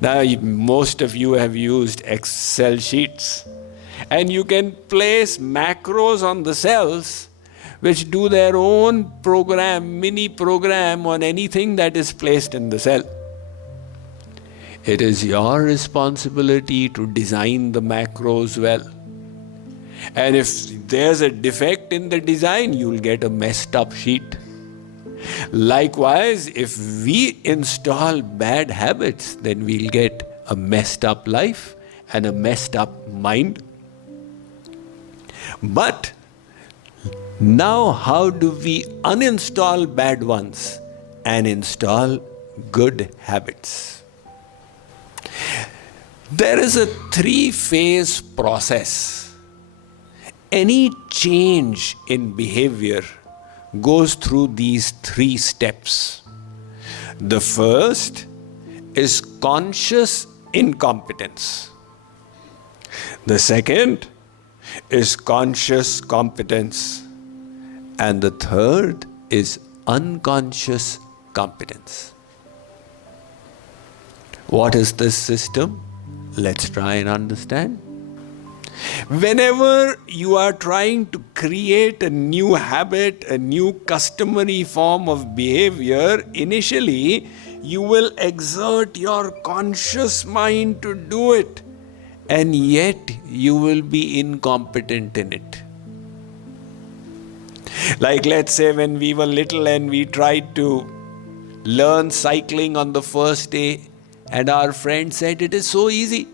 Now, most of you have used Excel sheets, and you can place macros on the cells which do their own program, mini program on anything that is placed in the cell. It is your responsibility to design the macros well. And if there's a defect in the design, you'll get a messed up sheet. Likewise, if we install bad habits, then we'll get a messed up life and a messed up mind. But now how do we uninstall bad ones and install good habits? There is a 3-phase process. Any change in behavior goes through these 3 steps. The first is conscious incompetence. The second is conscious competence. And the third is unconscious competence. What is this system? Let's try and understand. Whenever you are trying to create a new habit, a new customary form of behavior, initially you will exert your conscious mind to do it, and yet you will be incompetent in it. Like, let's say when we were little and we tried to learn cycling on the first day, and our friend said, it is so easy.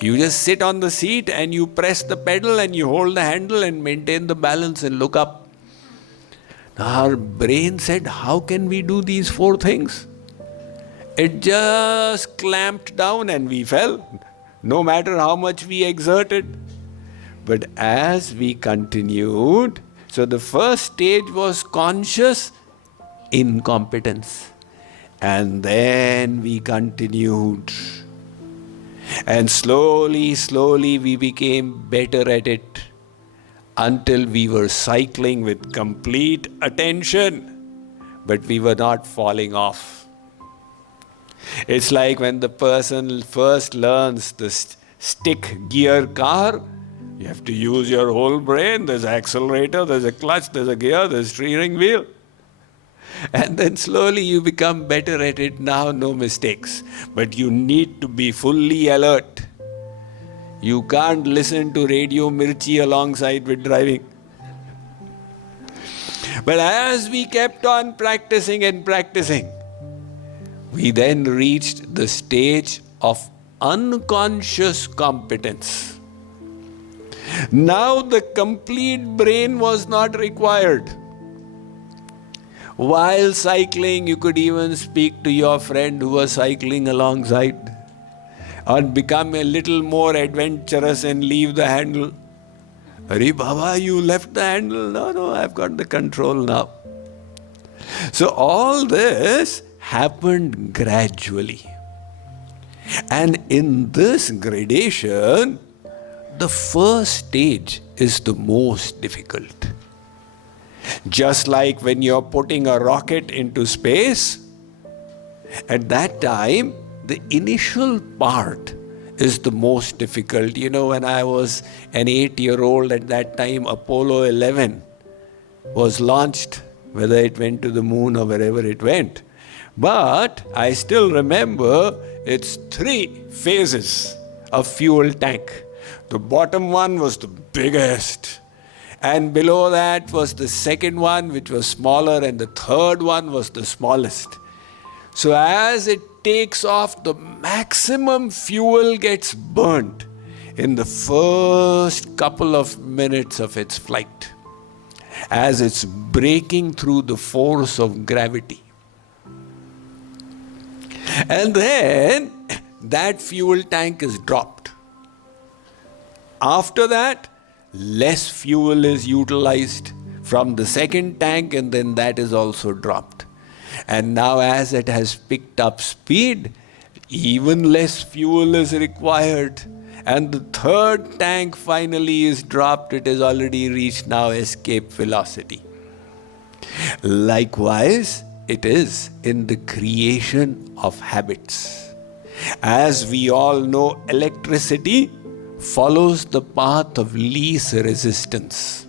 You just sit on the seat and you press the pedal and you hold the handle and maintain the balance and look up. Our brain said, how can we do these 4 things? It just clamped down and we fell, no matter how much we exerted. But as we continued, so the first stage was conscious incompetence. And then we continued. And slowly, slowly we became better at it until we were cycling with complete attention, but we were not falling off. It's like when the person first learns the stick gear car, you have to use your whole brain. There's an accelerator, there's a clutch, there's a gear, there's a steering wheel. And then slowly you become better at it. Now no mistakes. But you need to be fully alert. You can't listen to Radio Mirchi alongside with driving. But as we kept on practicing and practicing, we then reached the stage of unconscious competence. Now the complete brain was not required. While cycling, you could even speak to your friend who was cycling alongside, or become a little more adventurous and leave the handle. Arey Baba, you left the handle. No, I've got the control now. So all this happened gradually. And in this gradation, the first stage is the most difficult. Just like when you're putting a rocket into space, at that time, the initial part is the most difficult. You know, when I was an 8-year-old at that time, Apollo 11 was launched, whether it went to the moon or wherever it went. But I still remember its 3 phases of fuel tank. The bottom one was the biggest. And below that was the second one, which was smaller, and the third one was the smallest. So as it takes off, the maximum fuel gets burnt in the first couple of minutes of its flight, as it's breaking through the force of gravity. And then that fuel tank is dropped. After that, less fuel is utilized from the second tank, and then that is also dropped. And now as it has picked up speed, even less fuel is required. And the third tank finally is dropped. It has already reached now escape velocity. Likewise, it is in the creation of habits. As we all know, electricity follows the path of least resistance.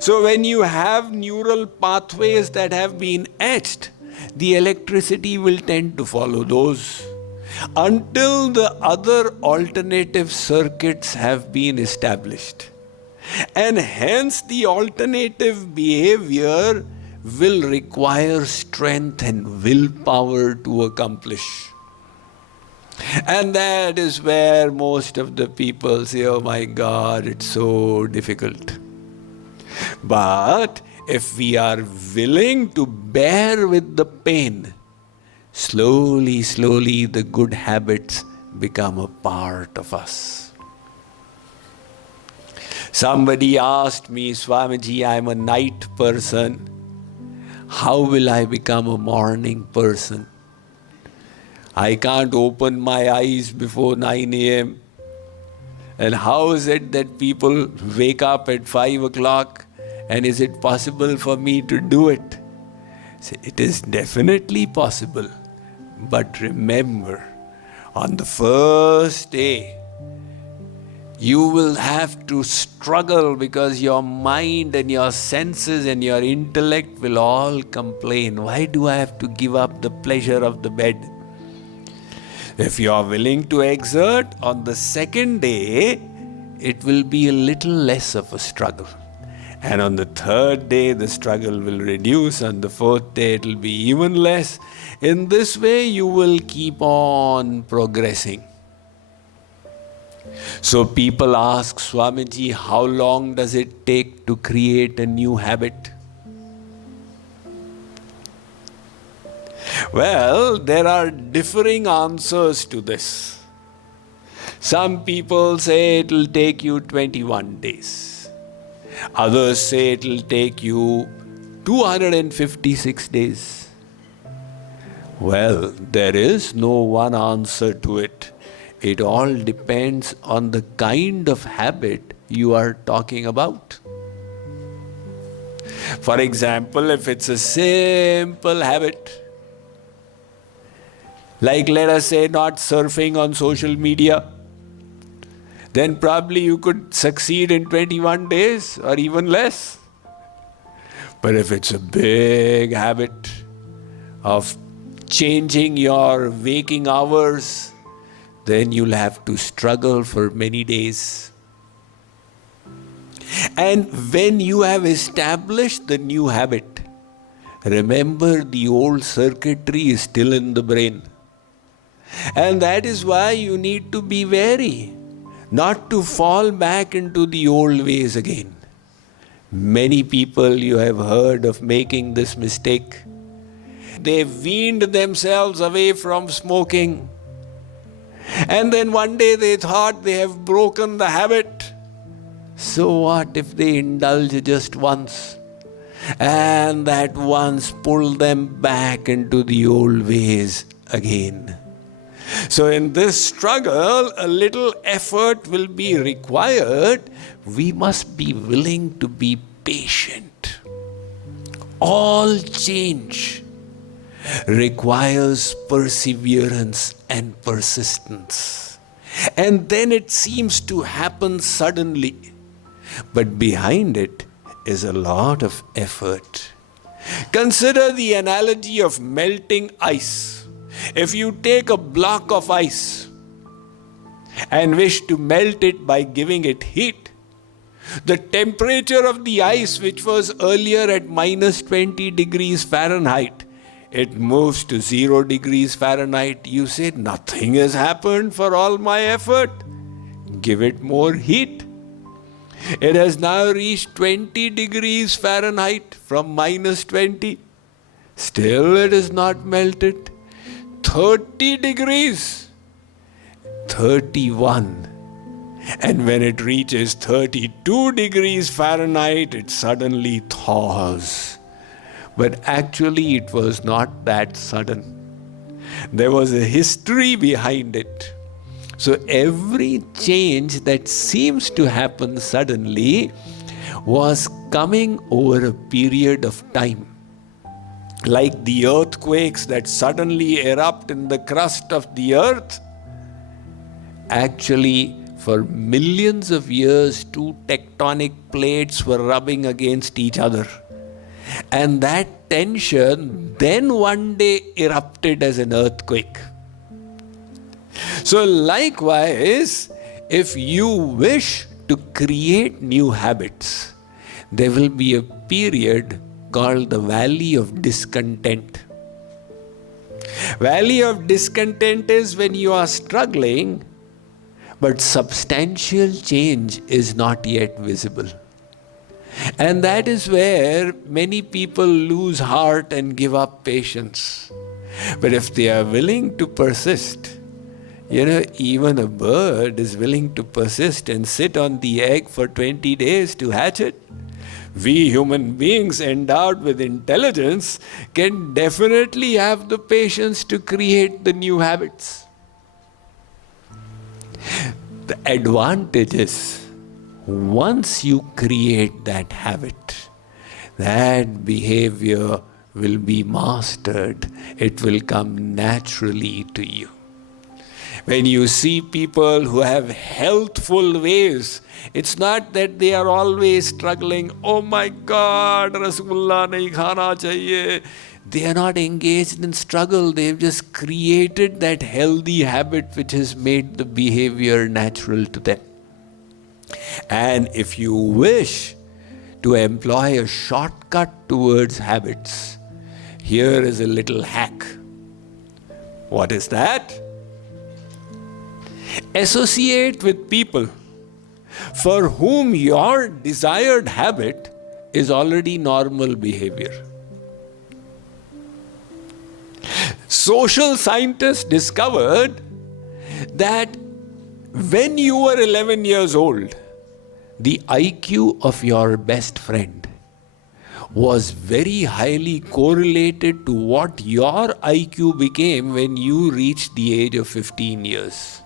So when you have neural pathways that have been etched, the electricity will tend to follow those until the other alternative circuits have been established. And hence the alternative behavior will require strength and willpower to accomplish. And that is where most of the people say, oh my God, it's so difficult. But if we are willing to bear with the pain, slowly, slowly the good habits become a part of us. Somebody asked me, Swamiji, I'm a night person. How will I become a morning person? I can't open my eyes before 9 a.m. And how is it that people wake up at 5 o'clock? And is it possible for me to do it? So it is definitely possible. But remember, on the first day, you will have to struggle because your mind and your senses and your intellect will all complain. Why do I have to give up the pleasure of the bed? If you are willing to exert, on the second day, it will be a little less of a struggle. And on the third day, the struggle will reduce. On the fourth day, it will be even less. In this way, you will keep on progressing. So people ask, Swamiji, how long does it take to create a new habit? Well, there are differing answers to this. Some people say it will take you 21 days. Others say it will take you 256 days. Well, there is no one answer to it. It all depends on the kind of habit you are talking about. For example, if it's a simple habit, like let us say not surfing on social media, then probably you could succeed in 21 days or even less. But if it's a big habit of changing your waking hours, then you'll have to struggle for many days. And when you have established the new habit, remember the old circuitry is still in the brain. And that is why you need to be wary, not to fall back into the old ways again. Many people you have heard of making this mistake. They weaned themselves away from smoking. And then one day they thought they have broken the habit. So what if they indulge just once? And that once pulled them back into the old ways again. So in this struggle, a little effort will be required. We must be willing to be patient. All change requires perseverance and persistence. And then it seems to happen suddenly. But behind it is a lot of effort. Consider the analogy of melting ice. If you take a block of ice and wish to melt it by giving it heat, the temperature of the ice, which was earlier at minus 20 degrees Fahrenheit, it moves to 0 degrees Fahrenheit. You say, nothing has happened for all my effort. Give it more heat. It has now reached 20 degrees Fahrenheit from minus 20. Still it is not melted. 30 degrees. 31. And when it reaches 32 degrees Fahrenheit, it suddenly thaws. But actually it was not that sudden. There was a history behind it. So every change that seems to happen suddenly was coming over a period of time. like the earthquakes that suddenly erupt in the crust of the earth, actually for millions of years, two tectonic plates were rubbing against each other. And that tension then one day erupted as an earthquake. So likewise, if you wish to create new habits, there will be a period called the Valley of Discontent. Valley of Discontent is when you are struggling, but substantial change is not yet visible. And that is where many people lose heart and give up patience. But if they are willing to persist, even a bird is willing to persist and sit on the egg for 20 days to hatch it. We human beings endowed with intelligence can definitely have the patience to create the new habits. The advantage is, once you create that habit, that behavior will be mastered. It will come naturally to you. When you see people who have healthful ways, it's not that they are always struggling, oh my God, Rasgulla nahi khana chahiye. They are not engaged in struggle. They've just created that healthy habit which has made the behavior natural to them. And if you wish to employ a shortcut towards habits, here is a little hack. What is that? Associate with people for whom your desired habit is already normal behavior. Social scientists discovered that when you were 11 years old, the IQ of your best friend was very highly correlated to what your IQ became when you reached the age of 15 years.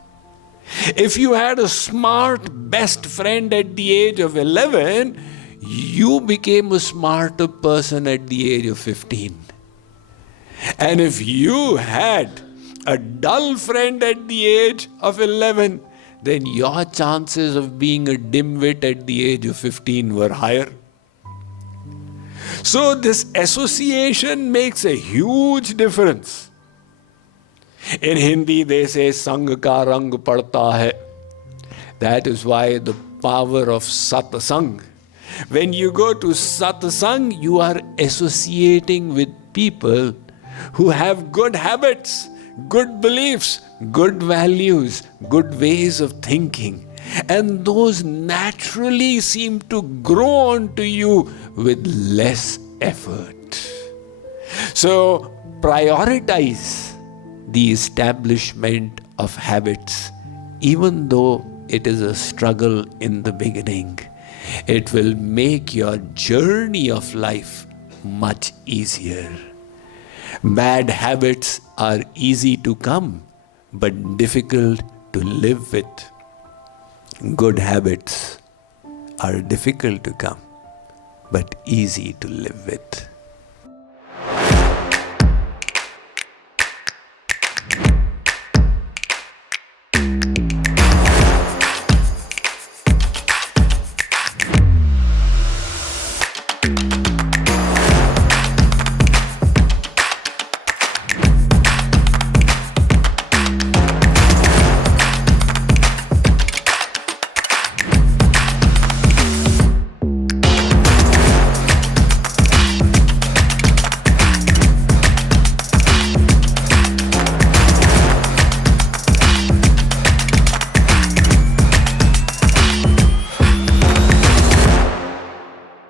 If you had a smart best friend at the age of 11, you became a smarter person at the age of 15. And if you had a dull friend at the age of 11, then your chances of being a dimwit at the age of 15 were higher. So this association makes a huge difference. In Hindi they say, Sang ka rang padta hai. That is why the power of satsang. When you go to satsang, you are associating with people who have good habits, good beliefs, good values, good ways of thinking. And those naturally seem to grow onto you with less effort. So prioritize the establishment of habits, even though it is a struggle in the beginning. It will make your journey of life much easier. Bad habits are easy to come, but difficult to live with. Good habits are difficult to come, but easy to live with.